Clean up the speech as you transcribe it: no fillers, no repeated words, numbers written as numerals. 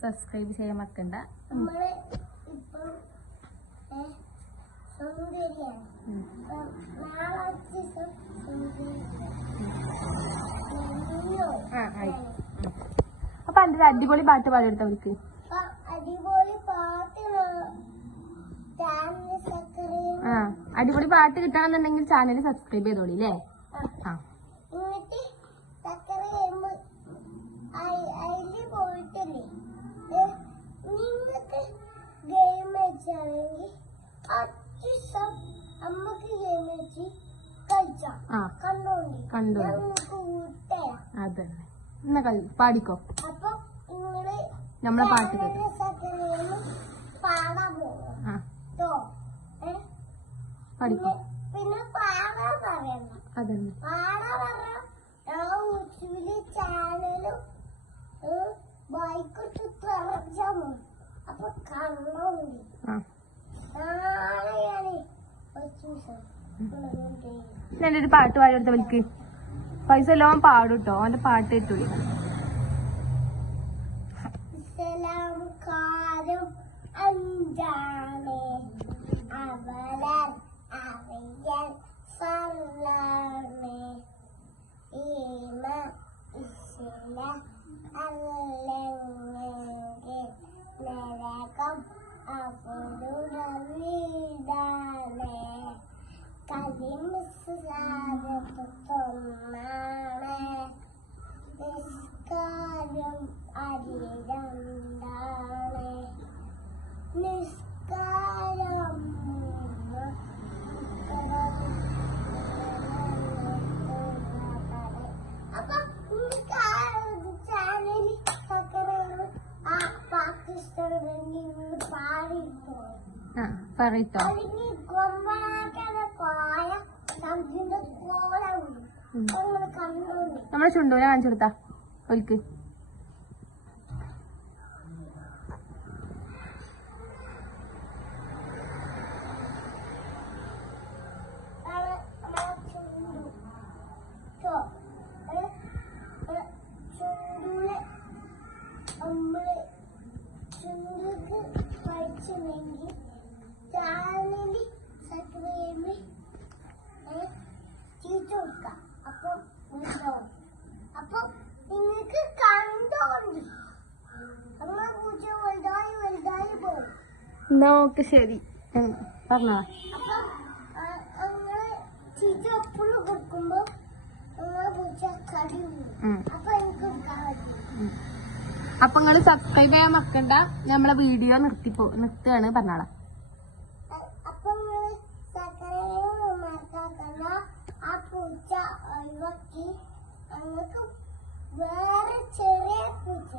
Subscribe ചെയ്യാൻ മറക്കണ്ട. അപ്പൊ അതിന്റെ അടിപൊളി പാട്ട് പാടിയെടുത്തവർക്ക് അടിപൊളി പാട്ട് കിട്ടണമെന്നുണ്ടെങ്കിൽ ചാനൽ സബ്സ്ക്രൈബ് ചെയ്തോളി അല്ലേ? കണ്ടു അതന്നെ. എന്നാ പാടിക്കോ, നമ്മളെ പാട്ട് പഠിക്കോ. അതന്നെ ഞാനൊരു പാട്ട് പാടിയെടുത്ത വിളിക്ക്. പൈസ എല്ലാം പാടും കേട്ടോ, അവന്റെ പാട്ട് ഇട്ടുള്ളി. പറയട്ടോ, നമ്മളെ ചുണ്ടൂനെ കാണിച്ചു കൊടുത്താ ഒരിക്ക്. നോക്ക് ശരി പറഞ്ഞോ. അപ്പൊ നിങ്ങള് സബ്സ്ക്രൈബ് ചെയ്യാൻ മറക്കണ്ട, നമ്മളെ വീഡിയോ നിർത്തുകയാണ് പറഞ്ഞോളാം. വേറെ ചെറിയ പൂച്ച